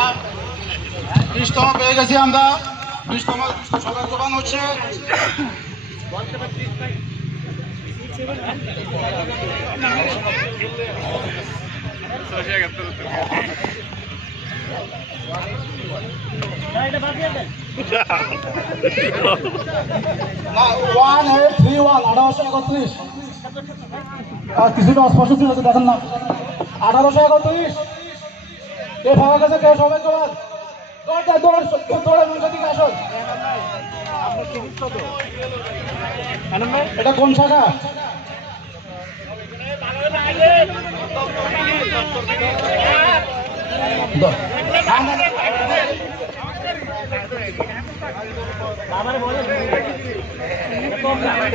আর বিশতম পেয়ে গেছি আমরা। বিশতম সৌভাগ্যবান হচ্ছে। ওয়ান এইট থ্রি ওয়ান আঠারোশো একত্রিশ। কিছুটা অস্পষ্ট ছিল দেখেন না। আঠারোশো একত্রিশ। কে ভাঙা গেছে, কে সৌভাগ্যবান? দৌড়টা দৌড়, দৌড়ে মঞ্চের দিকে এটা কোন শাখা?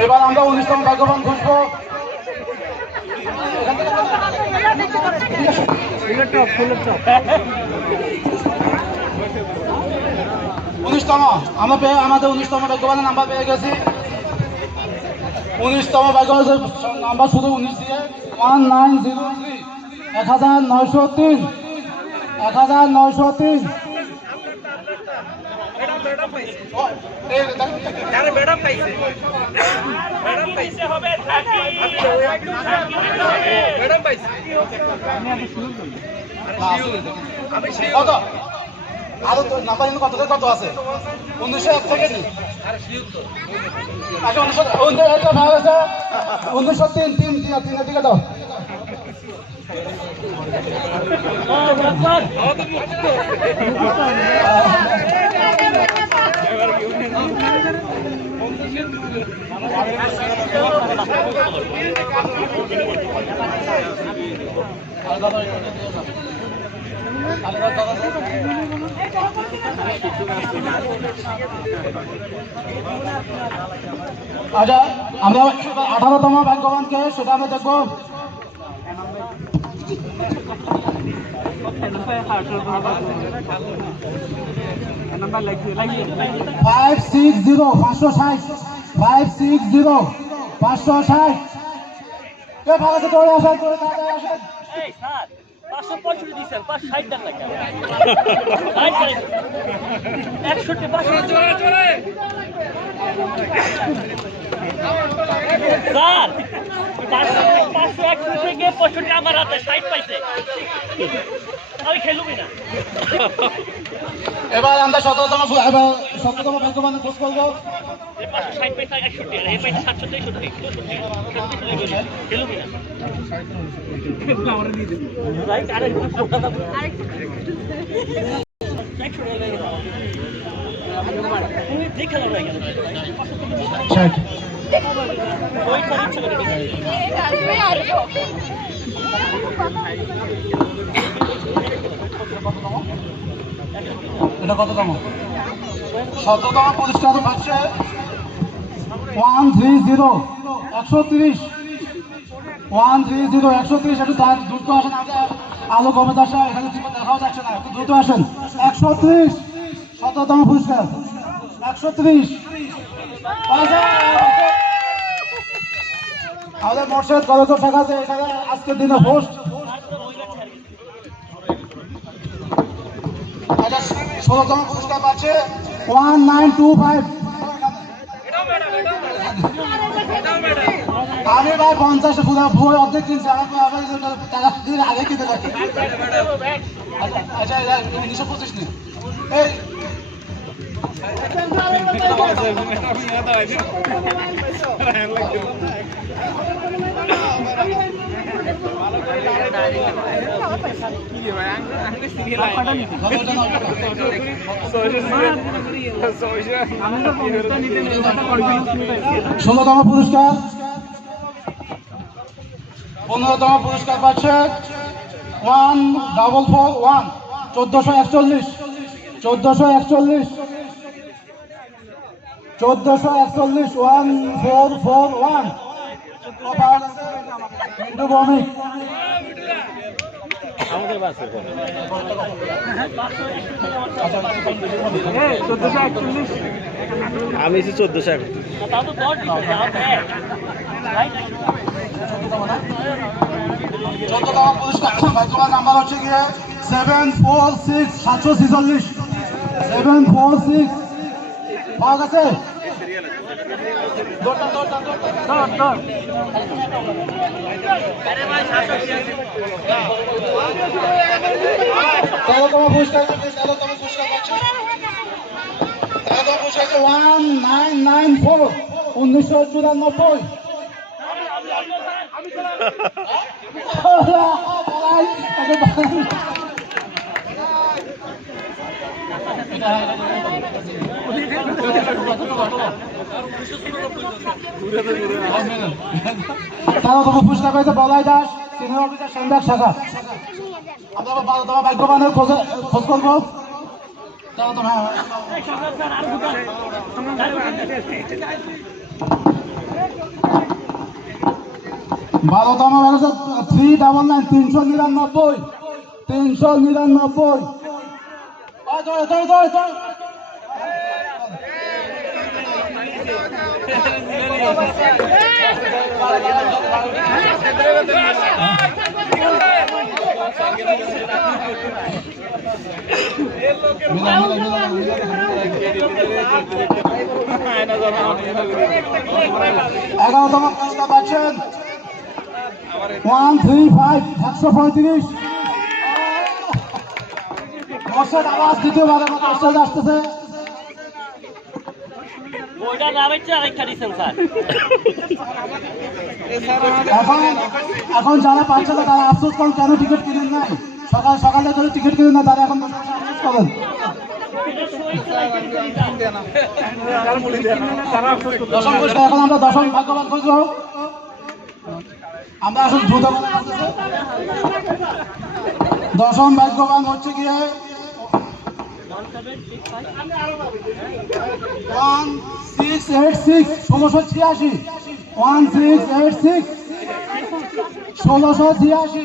এবার আমরা উনিশতম ভাগ্যবান খুঁজবো উনিশতম, আমরা পেয়ে আমাদের উনিশতম ভাগ্যবানের নাম্বার পেয়ে গেছি। উনিশতম ভাগ্যবানের নাম্বার শুধু উনিশ দিয়ে। ওয়ান নাইন জিরো থ্রি এক হাজার নয়শো তিন, এক হাজার নয়শো তিন। কত আরও তো নাম্বার কিন্তু কত থেকে কত আছে উনিশশো এক থেকে উনিশশো তিন তিন তিন তিনের দিকে দাও আচ্ছা আমরা আঠারোতম ভাগ্যবানকে সেটা আমরা দেখব। ফাইভ সিক্স জিরো পাঁচশো ষাট। ফাইভ সিক্স জিরো পাঁচশো ষাট। কে ভাগ আছে দৌড়ে আসেন দৌড়ে তাড়াতাড়ি আসেন। এই, স্যার, পাঁচশো পঁয়ষট্টি দিচ্ছেন পাঁচশো ষাট টাকা একষট্টি, পাঁচশো। পাইছে। আমি খেলুমি না। এবার আমরা সতেরোতম এবার সতেরোতম ভাগ্যবান খোঁজ করব ষাট দেখে দেখে। এটা কততম? শততম পুরস্কার পাচ্ছে ওয়ান থ্রি জিরো একশো তিরিশ। ওয়ান থ্রি জিরো একশো তিরিশ, একটু দ্রুত আসেন আলো কমে আসে এখানে দেখাও যাচ্ছে না, একটু দ্রুত আসেন। একশো ত্রিশ শততম পুরস্কার। একশো ত্রিশ। আমাদের মোর্শেদ কত শেখাচ্ছে এখানে আজকের দিনে হোস্ট এটা ষোলোতম পুরস্কার পাচ্ছে। One nine two five. আমি ভাই পঞ্চাশ বই অর্ধেক কিনছি। টাকা আগে কিনতে পারি আচ্ছা এটা উনিশশো পঁচিশ নি। এই। ষোলোতম পুরস্কার। পনেরোতম পুরস্কার পাচ্ছে ওয়ান ডাবল ফোর, ওয়ান। চোদ্দশো একচল্লিশ। চোদ্দশো একচল্লিশ। চোদ্দশো একচল্লিশ, ওয়ান ফোর ফোর, ওয়ান। আমি চোদ্দশো এক। তাও তো দশ দিচ্ছে তাও তো এক রাইট ভাগ্যবান নাম্বার সাতশো ছিচল্লিশ সেভেন ফোর সিক্স পাওয়া দৌড়টা। তেরোতম পুরস্কার নাইন নাইন ফোর উনিশশো চুরানব্বই তেরোতম পুরস্কার পেয়েছে বলাই থ্রি ডাবল নাইন তিনশো নিরানব্বই। তিনশো নিরানব্বই ওই ধরে, ধরে, ধরে, ধরে। মিলা, মিলা, মিলা, মিলা। এগারোতম পুরস্কার পাচ্ছেন। ওয়ান থ্রি ফাইভ একশো পঁয়ত্রিশ। দর্শক আওয়াজ দ্বিতীয়বারের মতো আসতেছে এখন এখন যারা পাচ্ছে না, তারা আফসোস করেন, কেন টিকিট কিনেন নাই? সকাল সকালে করে টিকিট কিনেন না, তারা এখন করেন। এখন আমরা দশম ভাগ্যবান খুঁজবো আমরা আসলে দ্রুত দশম ভাগ্যবান হচ্ছে গিয়ে ওয়ান সিক্স এইট সিক্স ষোলোশো ছিয়াশি। ওয়ান সিক্স এইট সিক্স ষোলোশো ছিয়াশি।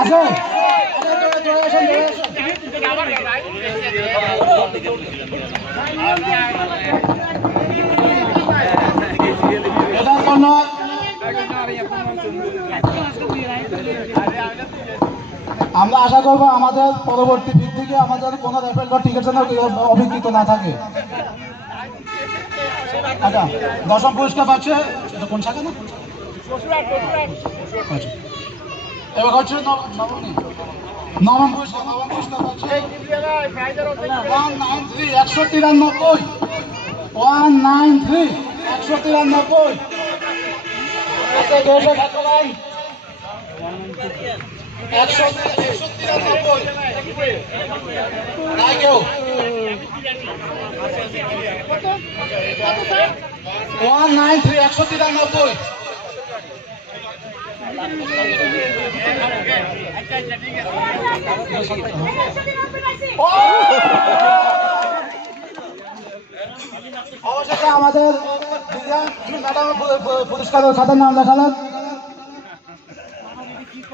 আছে? এটার জন্য আমরা আশা করব আমাদের পরবর্তী ভিত থেকে আমাদের কোনো রেফেল বা টিকিট যেন অভিজ্ঞত না থাকে আচ্ছা দশম পুরস্কার পাচ্ছে কোন শাখা না আচ্ছা। এবার হচ্ছে নবম পুরস্কার নবম পুরস্কার পাচ্ছে ওয়ান নাইন থ্রি একশো তিরানব্বই ওয়ান নাইন থ্রি একশো তিরানব্বই। একশো একশো তিরানব্বই নাই ওয়ান নাইন থ্রি একশো আমাদের পুরস্কারের খাতার নাম লেখালেন এটা কীভাবে খুব স্পষ্ট হচ্ছে আমরা কিন্তু কেউ কিছু ইয়ে করতেছি না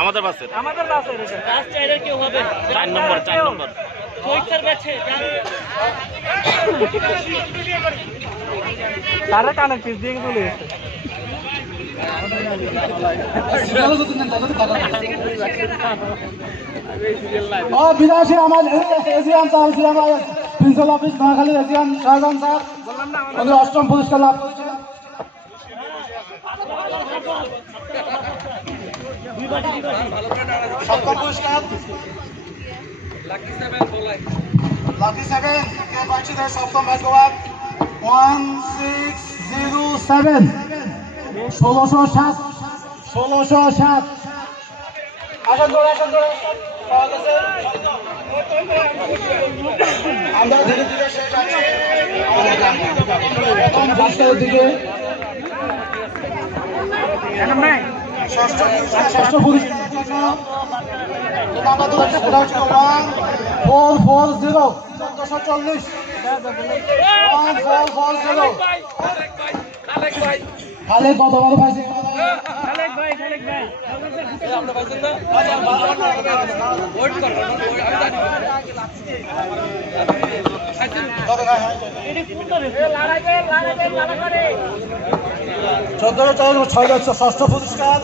আমাদের বাসের লাস্ট চাইলের কেউ হবে? চার নম্বর চার নম্বর। তারা কানের পিস দিয়ে চলে গেছে। ও আমার এসিয়ান স্যার এসিয়ান প্রিন্সিপাল অফিস নোয়াখালী এসিয়ান শাহজাহান স্যার। অষ্টম পুরস্কার লাভ করেছেন সপ্তম পুরস্কার লাকি সেভেন কে পাচ্ছি তার সপ্তম ভাগ্যবান। ওয়ান সিক্স জিরো সেভেন ষোলোশো সাত। ষোলোশো সাত। আসন ধরে আসন ধরে। আমরা ধীরে ধীরে শেষ আছি। আমাদের প্রথম দিকে। ষষ্ঠ ওয়ান ফোর কত বড় পাইছে চোদ্দশো চল্লিশ ছয় যাচ্ছে ষষ্ঠ পুরস্কার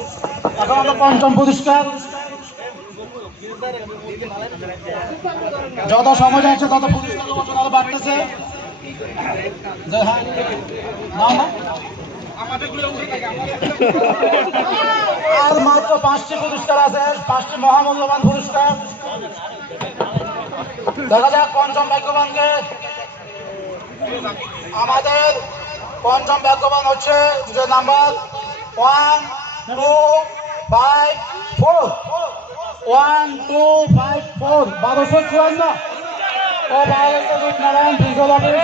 এখন আমরা পঞ্চম পুরস্কার। যত সময় যাচ্ছে তত পুরস্কার বাড়তেছে। আর মাত্র পাঁচটি পুরস্কার আছে, পাঁচটি মহামূল্যবান পুরস্কার। দেখা যাক পঞ্চম ভাগ্যবানকে আমাদের পঞ্চম ভাগ্যবান হচ্ছে যে number. One two five four one two five four বারোশো চুয়ান্ন। ও বারোশো নারায়ণ প্রিন্সিপাল অফিস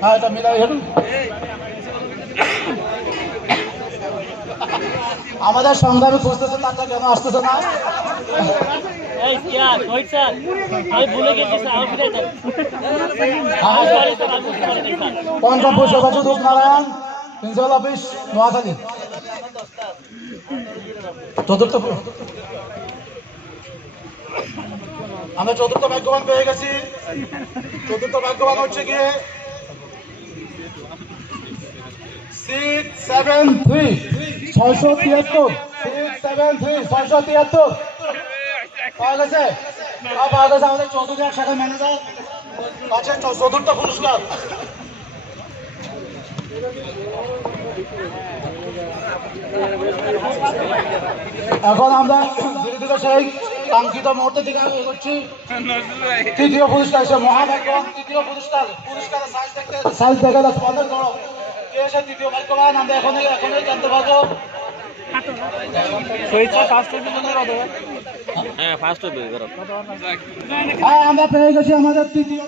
হ্যাঁ এটা মিলাই আমাদের সংগ্রামে খুঁজতেছে তারটা কেন আসতেছে না? Principal office Noakhali. চতুর্থ পু- আমরা চতুর্থ ভাগ্যবান পেয়ে গেছি। চতুর্থ ভাগ্যবান হচ্ছে গিয়ে সিক্স সেভেন থ্রি ছয়শো তিয়াত্তর। সিক্স সেভেন থ্রি ছয়শো তিয়াত্তর। পাওয়া গেছে? আর পাওয়া গেছে আমাদের চৌধুরী এক শাখার ম্যানেজার। আছে চতুর্থ পুরস্কার। এখন আমরা ধীরে ধীরে সেই কাঙ্ক্ষিত মুহূর্তের দিকে এগোচ্ছি। তৃতীয় পুরস্কার এসে মহাভাগ্যবান তৃতীয় পুরস্কার পুরস্কারের সাইজ দেখতে সাইজ দেখা আমরা জানতে পারব। হ্যাঁ হ্যাঁ আমরা পেয়ে গেছি আমাদের তৃতীয়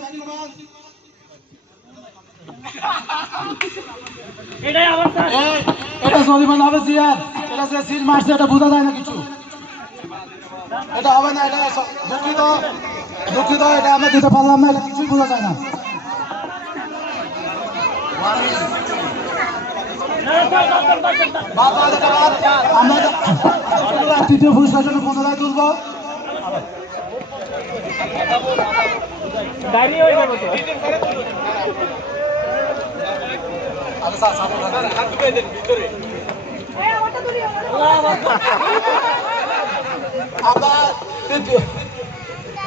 এটা জরিমানা হবে জিয়ার। এটা যে সিল মারছে এটা বোঝা যায় না কিছু। এটা হবে না এটা দুঃখিত। দুঃখিত এটা আমরা দিতে পারলাম না এটা কিছুই বোঝা যায় না না, না, sir, sir, sir, sir, sir. বাদ বাদ এটা বাদ। তৃতীয় পুরস্কার জন্য পুনরায় তুলবো তৃতীয়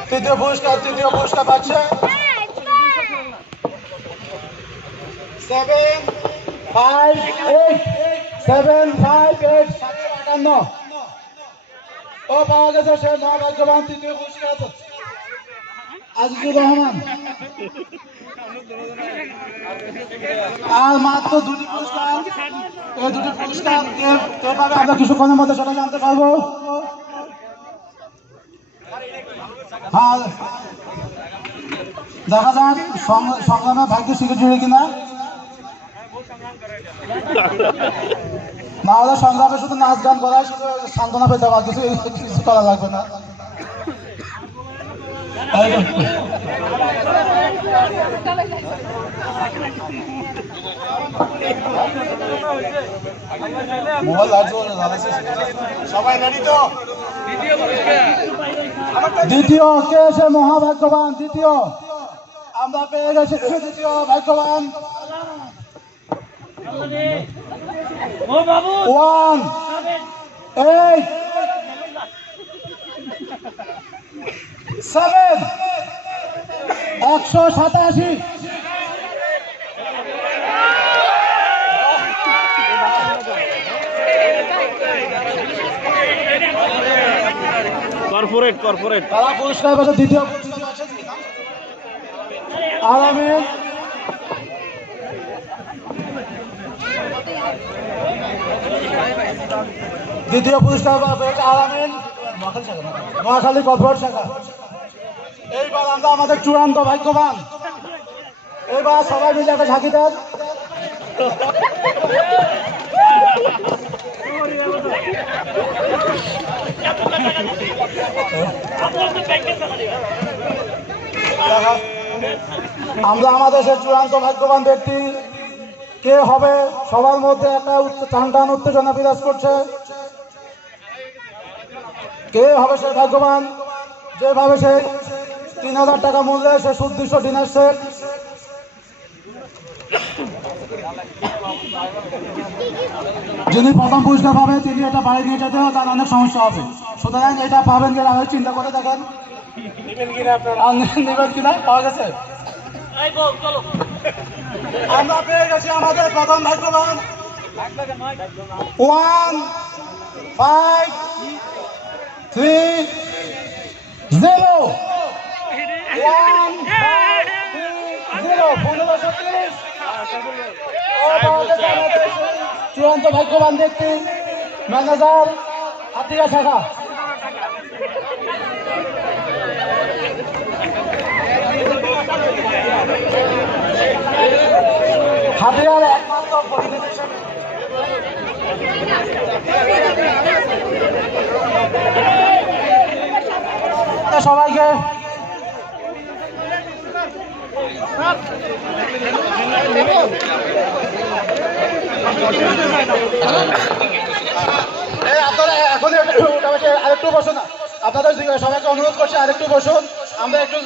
তৃতীয় পুরস্কার তৃতীয় পুরস্কার পাচ্ছে five eight seven five eight ও পাওয়া গেছে সে রহমান। আর মাত্র দুটি দুটি পুরস্কার কিছুক্ষণের মধ্যে সেটা জানতে পারব। দেখা যাক সংগ্রামে ভাগ্য শিখে জুড়ে কিনা। না হলে সংগ্রামে শুধু নাচ গান শুধু সান্ত্বনা পেতে পারে কিছু করা লাগবে না। দ্বিতীয় কে এসে মহাভাগ্যবান? দ্বিতীয়। আমরা পেয়ে গেছি দ্বিতীয় ভাগ্যবান। ওয়ান এইট সেভেন একশো সাতাশি। কর্পোরেট কর্পোরেট তারা পুরস্কার দ্বিতীয়? আলামিন। দ্বিতীয় পুরস্কার নোয়াখালী কর্পোরেট শাখা। এইবার আমরা আমাদের চূড়ান্ত ভাগ্যবান। এইবার সবাই মিলে একটা ঝাঁকি দেন। আমরা আমাদের সে চূড়ান্ত ভাগ্যবান ব্যক্তি কে হবে? সবার মধ্যে একটা টান টান উত্তেজনা বিরাজ করছে। কে হবে সে ভাগ্যবান? যেভাবে সে তিন হাজার টাকা মূল্যে সে সুদৃশ্য ডিনার সেট যিনি প্রথম পুরস্কার পাবে তিনি এটা বাড়ি নিয়ে যেতে তার অনেক সমস্যা হবে সুতরাং এটা পাবেন আমি চিন্তা করে দেখেন। নেবেন কিনা পাওয়া গেছে? আমরা পেয়ে গেছি আমাদের প্রথম ভাগ্যবান। One five three zero one zero চূড়ান্ত ভাগ্যবান ব্যক্তি, ম্যানেজার হাতিয়া শাখা সবাইকে। আপনাদের সবাইকে অনুরোধ করছি আরেকটু বসুন। আমরা একটু